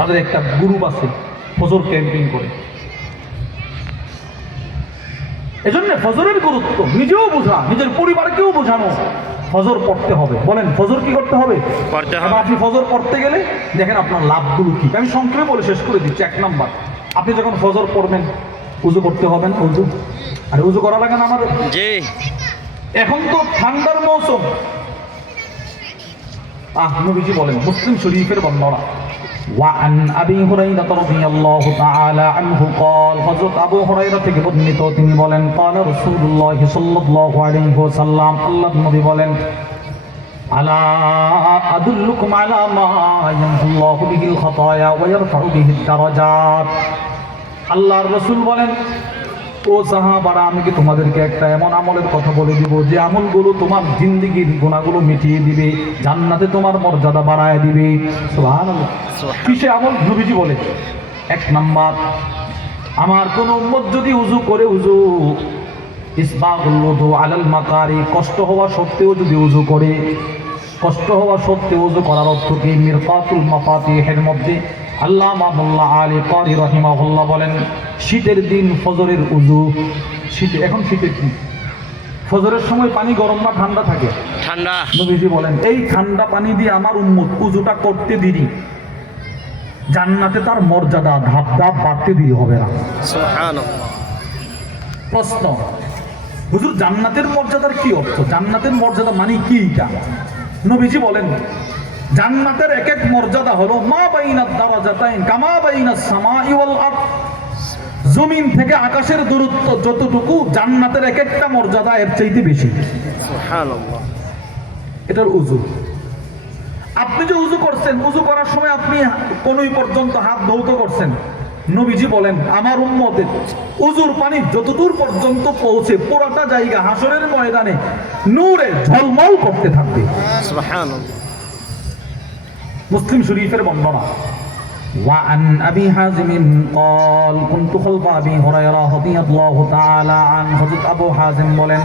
তাদের একটা গ্রুপ আছে, ফজর ক্যাম্পিং করে। এজন্য ফজরের গুরুত্ব নিজেও বোঝা, নিজের পরিবারকেও বোঝানো, ফজর পড়তে হবে। বলেন ফজর কি করতে হবে? আপনি ফজর পড়তে গেলে দেখেন আপনার লাভগুলো কি। আমি সংক্ষেপে বলে শেষ করে দিচ্ছি। 1 নাম্বার, আপনি যখন ফজর পড়বেন উজু করতে হবে না? উজু, আরে উজু করা লাগে না আমাদের? এখন তো ঠান্ডার মৌসুম। নবীজি বলেন, মুসলিম শরীফের বর্ণনা, وعن أبي هريرة رضي الله تعالى عنه قال حضرت আবু হুরায়রা থেকে বর্ণিত, তিনি বলেন, قال رسول الله صلى الله عليه وسلم, আল্লাহর নবী বলেন, আলা আদুল্লুকুম আলা মা ইয়ামহু আল্লাহু বিহিল খাতায়া ওয়া ইয়ারফাউ বিহিদ দারাজাত। আল্লাহর রাসূল বলেন, ও সাহাবারা, আমি কি তোমাদেরকে একটা এমন আমলের কথা বলে দিব যে আমলগুলো তোমার জিন্দেগির গুনাহগুলো মিটিয়ে দিবে, জান্নাতে তোমার মর্যাদা বাড়ায় দিবে। সুবহানাল্লাহ। কিসে আমল? নবীজি বলে, 1 নাম্বার, আমার কোন উম্মত যদি উযু করে, উযু ইসবাগুল ওযু আলাল মাকারি, কষ্ট হওয়া সত্ত্বেও যদি উযু করে, কষ্ট হওয়া সত্ত্বেও উযু করার অর্থ কি? মিরকাতুল মাফাতিহের মধ্যে আল্লামা মোল্লা আলী কারি রাহিমাহুল্লাহ বলেন, শীতের দিন ফজরের উযু, শীতে, এখন শীতের দিন, ফজরের সময় পানি গরম না ঠান্ডা থাকে? ঠান্ডা। নবীজি বলেন, এই ঠান্ডা পানি দিয়ে আমার উম্মত উযুটা করতে দেরি, জান্নাতে তার মর্যাদা ধাপ ধাপ বাড়তে দেরি হবে না। সুবহানাল্লাহ। প্রশ্ন, হুজুর জান্নাতের মর্যাদার কি অর্থ? জান্নাতের মর্যাদা মানে কি? এটা নবীজি বলেন, জান্নাতের এক এক মর্যাদা হলো মা বাইনাদ দারাজাতাইন কামা বাইনাস সামাই ওয়াল আরদ। জমিন থেকে আকাশের দূরত্ব যতটুকু, জান্নাতের এক একটা মর্যাদা এর চাইতে বেশি। সুবহানাল্লাহ। এটার উযু। আপনি যে উযু করছেন, উযু করার সময় আপনি কোনই পর্যন্ত হাত ধৌত করছেন, নবীজি বলেন, আমার উম্মতের উযুর পানি যতদূর পর্যন্ত পৌঁছে পুরোটা জায়গা হাসরের ময়দানে নূরে ঝলমল করতে থাকবে। সুবহানাল্লাহ। মুসলিম শরীফের বর্ণনা, وعن أبي حازم قال كنت خلف أبي هريرة رضي الله تعالى عنه। হযরত আবু হাজিম বলেন,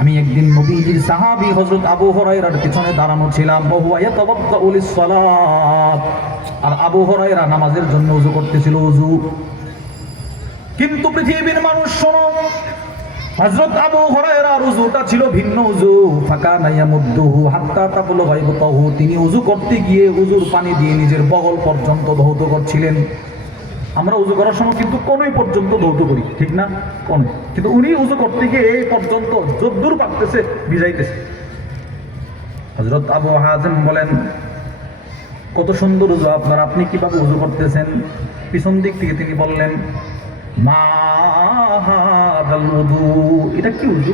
আমি একদিন নবীজির সাহাবী হযরত আবু হুরায়রার পিছনে দাঁড়ানো ছিলাম। ওয়া হুয়া ইয়াতাওয়াদ্দাউ লিস-সালাত, আর আবু হুরায়রা নামাজের জন্য ওযু করতেছিল, ওযু। কিন্তু পৃথিবীর মানুষ শোনো, হযরত আবু হুরায়রার ওযুটা ছিল ভিন্ন ওযু। ফাকানা ইয়ামুদ্দুহু হাত্তা তাবলুগা ইবতাহু, তিনি ওযু করতে গিয়ে ওযুর পানি দিয়ে নিজের বগল পর্যন্ত ধৌত করছিলেন। আমরা উযু করার সময় কিন্তু কোনই পর্যন্ত ধৌত করি, ঠিক না? কোন, কিন্তু উনি উযু করতে গিয়ে এই পর্যন্ত যদ্দূর পারতেছে ভিজাইতেছে। হযরত আবু হাজিম বলেন, কত সুন্দর উযু আপনার, আপনি কিভাবে উযু করতেছেন? পিছন দিক থেকে তিনি বললেন, মা হাদাল উযু, এটা কি উযু?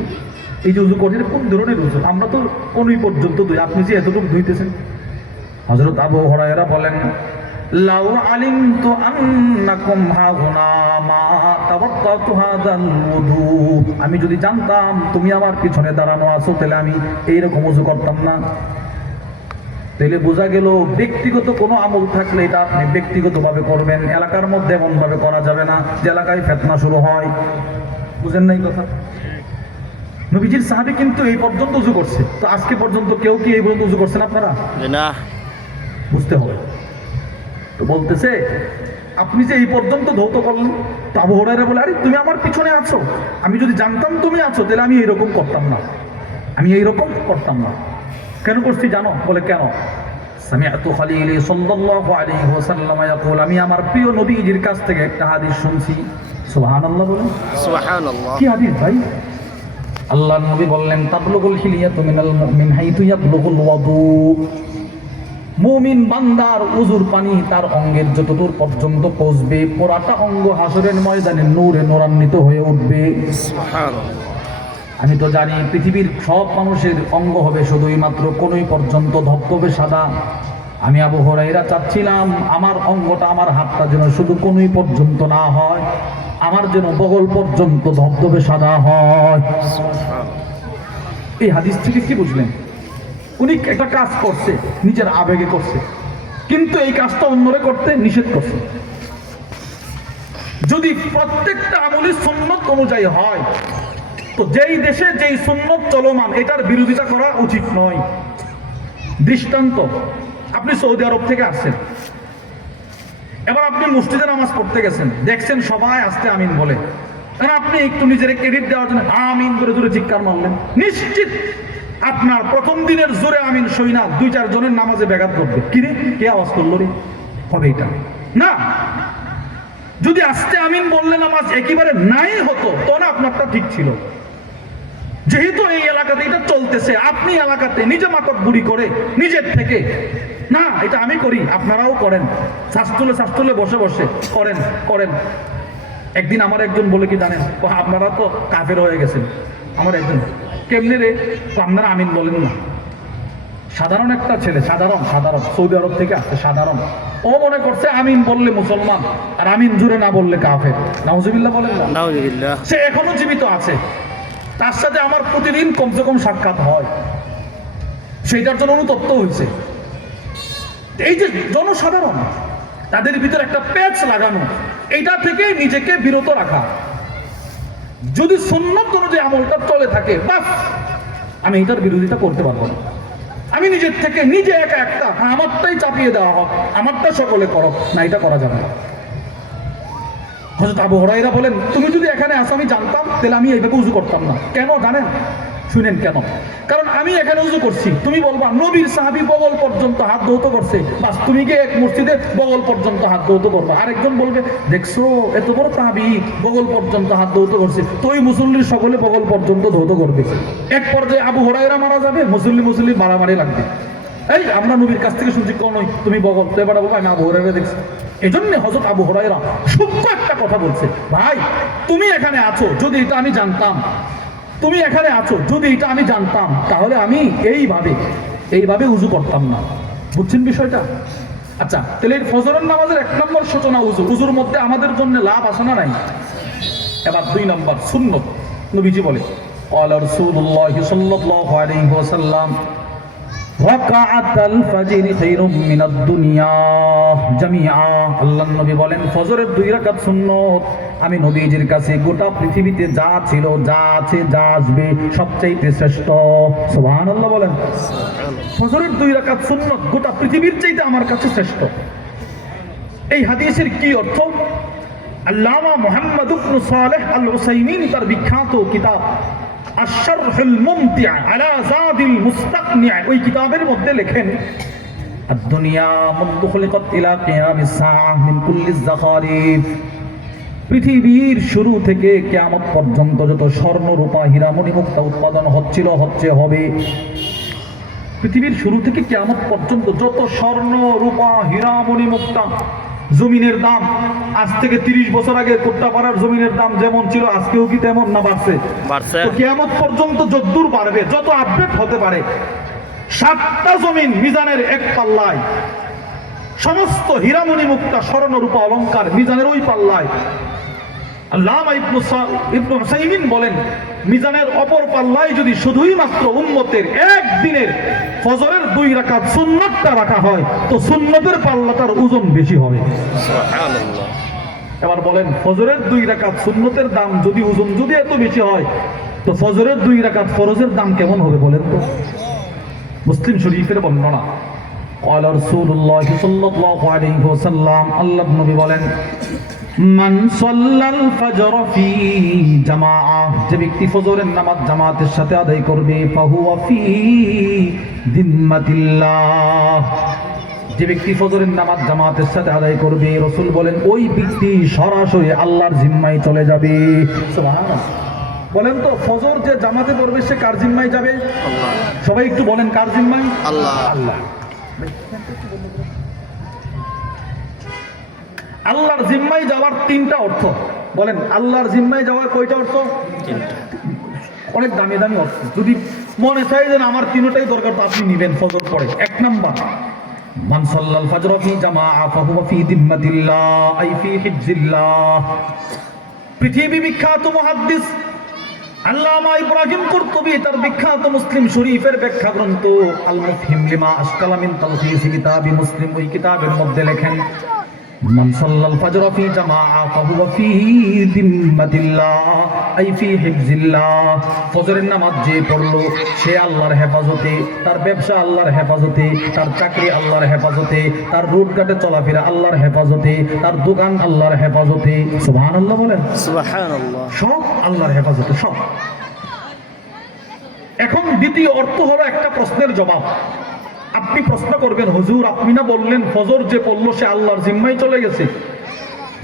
এই যে উযু করছেন কোন ধরনের উযু? আমরা তো কোনই পর্যন্ত ধুই, আপনি যে এতটুকু ধুইতেছেন। হযরত আবু হুরায়রা বলেন, লাউ আলিমতু আন্নাকুম হাহুনা মা তাওয়াক্কাতু হাযাল উযু, আমি যদি জানতাম তুমি আমার পিছনে দাঁড়ানো আছো, তাহলে আমি এইরকম ওযু করতাম না। তাহলে বোঝা গেল, ব্যক্তিগত কোনো আমল থাকলে এটা আপনি ব্যক্তিগতভাবে করবেন, এলাকার মধ্যে এমন ভাবে করা যাবে না যে এলাকায় ফিতনা শুরু হয়। বুঝেন নাই কথা? নবীজির সাহাবী কিন্তু এই পর্যন্ত ওযু করছে, তো আজকে পর্যন্ত কেউ কি এই পর্যন্ত ওযু করছেন আপনারা? না। বুঝতে হবে। তো বলতেছে, আপনি যে এই পর্যন্ত ধৌত করলেন, তো আবু হুরায়রা বলে, আরে তুমি আমার পিছনে আছো, আমি যদি জানতাম তুমি আছো তাহলে আমি এইরকম করতাম না, আমি এইরকম করতাম না। কেন করছি জানো? বলে, কেন? সামিআতু খালিলি সাল্লাল্লাহু আলাইহি ওয়াসাল্লাম ইয়াকুল, আমি আমার প্রিয় নবীজির কাছ থেকে একটা হাদিস শুনছি। সুবহানাল্লাহ বলেন। সুবহানাল্লাহ। কি হাদিস ভাই? আল্লাহর নবী বললেন, তাবলুগুল হিলিয়াতু মিনাল মুমিন হাইতু ইয়াবলুগুল ওয়াদু, মুমিন বান্দার উযুর পানি তার অঙ্গের যতদূর পর্যন্ত পৌঁছবে, পুরাটা অঙ্গ হাসরের ময়দানে নূরে নূরান্বিত হয়ে উঠবে। সুবহানাল্লাহ। আমি তো জানি পৃথিবীর সব মানুষের অঙ্গ হবে শুধুই মাত্র কোনই পর্যন্ত ধবধবে সাদা। আমি আবু হুরায়রা চাচ্ছিলাম আমার অঙ্গটা, আমার হাতটা যেন শুধু কোনই পর্যন্ত না হয়, আমার যেন বগল পর্যন্ত ধবধবে সাদা হয়। এই হাদিস থেকে কি বুঝলেন? উনি একটা কাজ করছে, নিজের আবেগে করছে, কিন্তু এই কাজটা অন্যরে করতে নিষেধ করছে। যদি প্রত্যেকটা আমলি সুন্নত অনুযায়ী হয়, তো যেই দেশে যেই সুন্নত চলমান এটার বিরোধিতা করা উচিত নয়। দৃষ্টান্ত, আপনি সৌদি আরব থেকে আসছেন, এবার আপনি মসজিদে নামাজ পড়তে গেছেন, দেখছেন সবাই আস্তে আমিন বলে, কারণ আপনি একটু নিজের ক্রেডিট দেওয়ার জন্য আমিন করে জোরে চিৎকার মারলেন, নিশ্চিত আপনার প্রথম দিনের জোরে আমিন সই না 2-4 জনের নামাজে ব্যাঘাত করবে। কিরে কে আওয়াজ করলো রে, হবে এটা না। যদি আস্তে আমিন বললে নামাজ একেবারে নাই হতো তো না আপনারটা ঠিক ছিল। যেহেতু এই এলাকাতে এটা চলতেছে, আপনি এলাকাতে নিজে মাতক বুড়ি করে নিজের থেকে না এটা আমি করি, আপনারাও করেন, শাস্তুলে বসে বসে করেন করেন। একদিন আমার একজন বলে কি জানেন, আপনারা তো কাফের হয়ে গেছেন। আমার একজন কেমনে রে, তো আপনারা আমিন বলেন না। সাধারণ একটা ছেলে, সাধারণ সৌদি আরব থেকে আসছে, সাধারণ, ও মনে করছে আমিন বললে মুসলমান আর আমিন জুড়ে না বললে কাফের। নাউজুবিল্লাহ বলেন না। নাউজুবিল্লাহ। সে এখনো জীবিত আছে, তার সাথে আমার প্রতিদিন কমসে কম সাক্ষাৎ হয়, সেইটার জন্য অনুতপ্ত হয়েছে। এই যে জনসাধারণ, তাদের ভিতরে একটা প্যাচ লাগানো, এইটা থেকে নিজেকে বিরত রাখা। যদি সুন্নত অনুযায়ী আমলটা চলে থাকে, বাস আমি এটার বিরোধিতা করতে পারবো না। আমি নিজের থেকে নিজে একা একটা আমারটাই চাপিয়ে দেওয়া হোক, আমারটা সকলে করো না, এটা করা যাবে না। হযরত আবু হুরায়রা বলেন, তুমি যদি এখানে আসো আমি জানতাম তাহলে আমি এইভাবে উযু করতাম না। কেন জানেন? শুনেন কেন। কারণ আমি এখানে উযু করছি, তুমি বলবা নবীর সাহাবী বগল পর্যন্ত হাত ধৌত করছে, বাস তুমি গিয়ে এক মসজিদে বগল পর্যন্ত হাত ধৌত করবা। আরেকজন বলবে, দেখছো এত বড় সাহাবী বগল পর্যন্ত হাত ধৌত করছে, তো ওই মুসল্লির সকলে বগল পর্যন্ত ধৌত করবে। এক পর্যায়ে আবু হুরায়রা মারা যাবে, মুসল্লি মারামারি লাগবে। এই আমরা নবীর কাছ থেকে শুনছি কোন তুমি বগল, তো এবার বলবো আমি আবু হুরায়রা দেখছি। এই জন্য হযরত আবু হুরায়রা সূক্ষ্ম একটা কথা বলছে, ভাই তুমি এখানে আছো যদি এটা আমি জানতাম, তুমি এখানে আছো যদি এটা আমি জানতাম, তাহলে আমি এইভাবে উযু করতাম না। বুঝছেন বিষয়টা? আচ্ছা, তাহলে ফজরের নামাজের 1 নম্বর সূচনা উযু। উযুর মধ্যে আমাদের জন্য লাভ আছে না নাই? এবার 2 নম্বর সুন্নত। নবীজি বলে, ক্বালা রাসূলুল্লাহ সাল্লাল্লাহু আলাইহি ওয়াসাল্লাম, রাকাআতাল ফাজরি খায়রুম মিনাদ দুনিয়া জামিআ। আল্লাহর নবী বলেন, ফজরের 2 রাকাত সুন্নত আমি নবীজির কাছে গোটা পৃথিবীতে যা ছিল, যা আছে, যা আসবে সবচাইতে শ্রেষ্ঠ। সুবহানাল্লাহ বলেন। ফজরের 2 রাকাত সুন্নত গোটা পৃথিবীর চাইতে আমার কাছে শ্রেষ্ঠ। এই হাদিসের কি অর্থ? আল্লামা মুহাম্মদ ইবনে সালেহ আল উসাইমিন তার বিখ্যাত কিতাব আশ-শারহুল মুমতি' আলা যাদিল মুস্তাকনি' ওই কিতাবের মধ্যে লেখেন, আদ-দুনিয়া মুনযু খুলিকাত ইলা কিয়ামিস সাআহ মিন কুল্লি যাখারিফ। পৃথিবীর শুরু থেকে কিয়ামত পর্যন্ত যত স্বর্ণ, রূপা, হীরা, মণি, মুক্তা উৎপাদন হচ্ছিল, হচ্ছে, হবে, পৃথিবীর শুরু থেকে কিয়ামত পর্যন্ত যত স্বর্ণ, রূপা, হীরা, মণি, মুক্তা, জমিনের দাম আজ থেকে 30 বছর আগে কোট্টাপাড়ার জমিনের দাম যেমন ছিল আজকেও কি তেমন না বাড়ছে? তো কিয়ামত পর্যন্ত যতদূর বাড়বে, যত আপডেট হতে পারে, 7টা জমিন মিজানের এক পাল্লায়, সমস্ত হীরামণি মুক্তা স্বর্ণ রূপা অলংকার মিজানের ওই পাল্লায়। আল্লামা ইবনে উসাইমিন বলেন, মিজানের অপর পাল্লায় যদি শুধুই মাত্র উম্মতের একদিনের ফজরের 2 রাকাত সুন্নতটা রাখা হয়, তো সুন্নতের পাল্লাটার ওজন বেশি হবে। সুবহানাল্লাহ। এবার বলেন, ফজরের 2 রাকাত সুন্নতের দাম যদি ওজন যদি এত বেশি হয়, তো ফজরের 2 রাকাত ফরজের দাম কেমন হবে বলেন তো? মুসলিম শরীফের বর্ণনা, ক্বালা রাসূলুল্লাহ সাল্লাল্লাহু আলাইহি ওয়াসাল্লাম, আল্লাহর নবী বলেন, মান সাল্লাল ফজর ফি জামাআ, যে ব্যক্তি ফজরের নামাজ জামাতের সাথে আদায় করবে, ফাহুয়া ফি যিম্মাতিল্লাহ, যে ব্যক্তি ফজরের নামাজ জামাতের সাথে আদায় করবে, রাসূল বলেন ওই ব্যক্তি সরাসরি আল্লাহর জিম্মায় চলে যাবে। সুবহানাল্লাহ। বলেন তো, ফজর যে জামাতে পড়বে সে কার জিম্মায় যাবে? আল্লাহ। সবাই একটু বলেন, কার জিম্মায়? আল্লাহ। আল্লাহ। আল্লাহর জিম্মায় যাওয়ার 3টা অর্থ। বলেন, আল্লাহর জিম্মায় যাওয়ার কয়টা অর্থ? 3টা। অনেক দামি দামি অর্থ। যদি মনে চাই যে আমার 3টাই দরকার, তো আপনি নিবেন ফজর পড়ে। 1 নাম্বার, মান সাল্লাল ফজর ফি জামাআ ফাহুয়া ফি যিম্মাতিল্লাহ আই ফি হিফজিল্লাহ। পৃথিবী বিখ্যাত মুহাদ্দিস আল্লামা ইব্রাহিম কুরতুবী তার বিখ্যাত মুসলিম শরীফের ব্যাখ্যা গ্রন্থ আল মুফহিম লিমা আশকালা মিন তালখিস কিতাবি মুসলিম, ওই কিতাবের মধ্যে লেখেন, মান সাল্লাল ফাজর ফি জামাআ ফাহুয়া ফি দিম্মাতিল্লাহ আই ফি হিফজিল্লাহ। ফজরের নামাজ যে পড়লো সে আল্লাহর হেফাজতে, তার ব্যবসা আল্লাহর হেফাজতে, তার চাকরি আল্লাহর হেফাজতে, তার রুটঘাটে চলাফেরা আল্লাহর হেফাজতে, তার দোকান আল্লাহর হেফাজতে। সুবহানাল্লাহ বলেন। সুবহানাল্লাহ। সব আল্লাহর হেফাজতে, সব। এখন দ্বিতীয় অর্থ হলো একটা প্রশ্নের জবাব। আপনি প্রশ্ন করবেন, হুজুর আপনি না বললেন ফজর যে পড়লো সে আল্লাহর জিম্মায় চলে গেছে,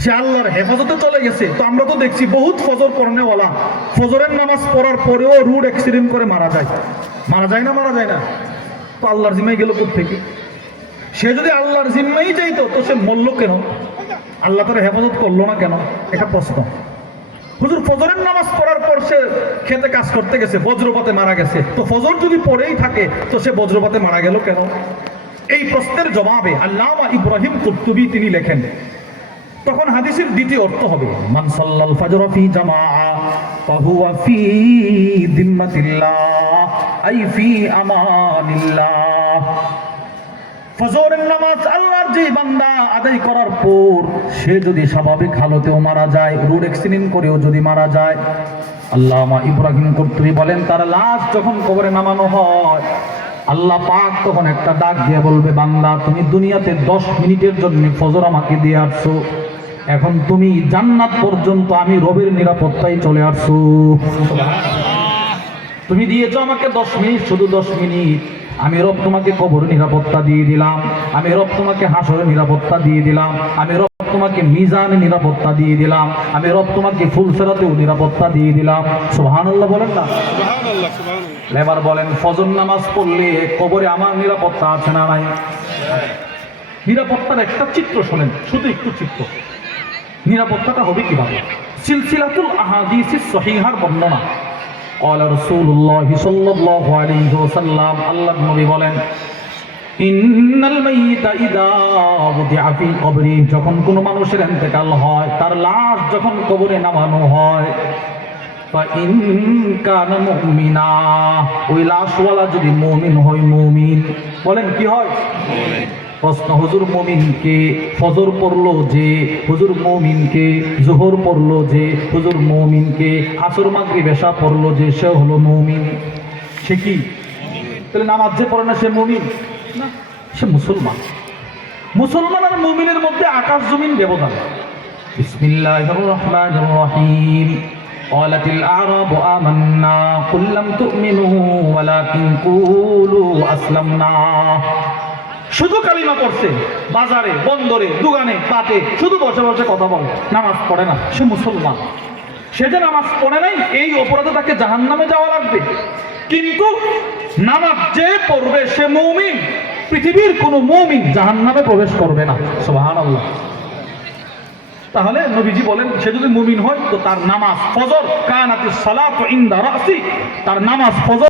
সে আল্লাহর হেফাজতে চলে গেছে। তো আমরা তো দেখছি বহুত ফজর পড়নেওয়ালা ফজরের নামাজ পড়ার পরেও রোড অ্যাক্সিডেন্ট করে মারা যায়। মারা যায় না? মারা যায় না? তো আল্লাহর জিম্মায় গেল কোত্থেকে? সে যদি আল্লাহর জিম্মাই যাইতো তো সে মরল কেন? আল্লাহ তার হেফাজত করলো না কেন? এটা প্রশ্ন। হুজুর ফজরের নামাজ পড়ার পর সে খেতে কাজ করতে গেছে, বজ্রপাতে মারা গেছে। তো ফজর যদি পড়েই থাকে তো সে বজ্রপাতে মারা গেল কেন? এই প্রশ্নের জবাবে আল্লামা ইব্রাহিম কুরতুবী তিনি লেখেন, তখন হাদিসের দ্বিতীয় অর্থ হবে মান সাল্লাল ফাজর ফি জামাআ ফাহুয়া ফি দিম্মাতিল্লাহ আই ফি আমানিল্লাহ। ফজরের নামাজ আল্লাহর যে বান্দা আদায় করার পর সে যদি স্বাভাবিক হালতেও মারা যায়, রোড অ্যাক্সিডেন্ট করেও যদি মারা যায়, আল্লামা ইব্রাহিম কুরতুবী বলেন তার লাশ যখন কবরে নামানো হয় আল্লাহ পাক তখন একটা ডাক দিয়ে বলবে, বান্দা তুমি দুনিয়াতে 10 মিনিটের জন্য ফজর আমাকে দিয়ে আসছো, এখন তুমি জান্নাত পর্যন্ত আমি রবের নিরাপত্তায় চলে আসছো। তুমি দিয়েছো আমাকে 10 মিনিট, শুধু 10 মিনিট, আমি রব তোমাকে কবর নিরাপত্তা দিয়ে দিলাম, আমি রব তোমাকে হাসরের নিরাপত্তা দিয়ে দিলাম, আমি রব তোমাকে মিজানের নিরাপত্তা দিয়ে দিলাম, আমি রব তোমাকে ফুলসেরাতেও নিরাপত্তা দিয়ে দিলাম। সুবহানাল্লাহ বলেন না? সুবহানাল্লাহ সুবহানাল্লাহ। এবার বলেন ফজর নামাজ পড়লে কবরে আমার নিরাপত্তা আছে না নাই? নিরাপত্তার একটা চিত্র শোনেন, শুধু একটু চিত্র। নিরাপত্তাটা হবে কিভাবে? সিলসিলাতুল আহাদিসিস সহিহার বর্ণনা قال رسول الله صلى الله عليه وسلم, আল্লাহ নবী বলেন, ইন্নাল মাইয়িতা ইযা উদিআ ফি কবরি, যখন কোনো মানুষের ইন্তেকাল হয়, তার লাশ যখন কবরে নামানো হয়, ফা ইন কানা মুমিনা, ওই লাশওয়ালা যদি মুমিন হয়, মুমিন বলেন কি হয়? মুমিন। প্রশ্ন, হুজুর মুমিনকে? ফজর পড়লো যে, হুজুর মুমিনকে? জোহর পড়লো যে, হুজুর মুমিনকে? আসর মাগরিব এশা পড়লো যে, সে হলো মুমিন। সে কি? তাহলে নামাজ যে পড়ে না সে মুমিন না, সে মুসলমান। মুসলমান আর মুমিনের মধ্যে আকাশ জমিন ব্যবধান। বিসমিল্লাহির রহমানির রহিম। قالت الأعراب آمنا قل لم تؤمنوا ولكن قولوا أسلمنا। শুধু কালিমা পড়ছে, বাজারে, বন্দরে, দোকানে, পাতে শুধু বসে বসে কথা বলে, নামাজ পড়ে না, সে মুসলমান। সে যে নামাজ পড়ে নাই এই অপরাধে তাকে জাহান্নামে যাওয়া লাগবে। কিন্তু নামাজ যে পড়বে সে মুমিন, পৃথিবীর কোনো মুমিন জাহান্নামে প্রবেশ করবে না। সুবহানাল্লাহ। তাহলে নবীজি বলেন সে যদি মুমিন হয় তো তার নামাজ ফজর কানাতিস সালাতু ইনদা রাসি, তার নামাজ ফজর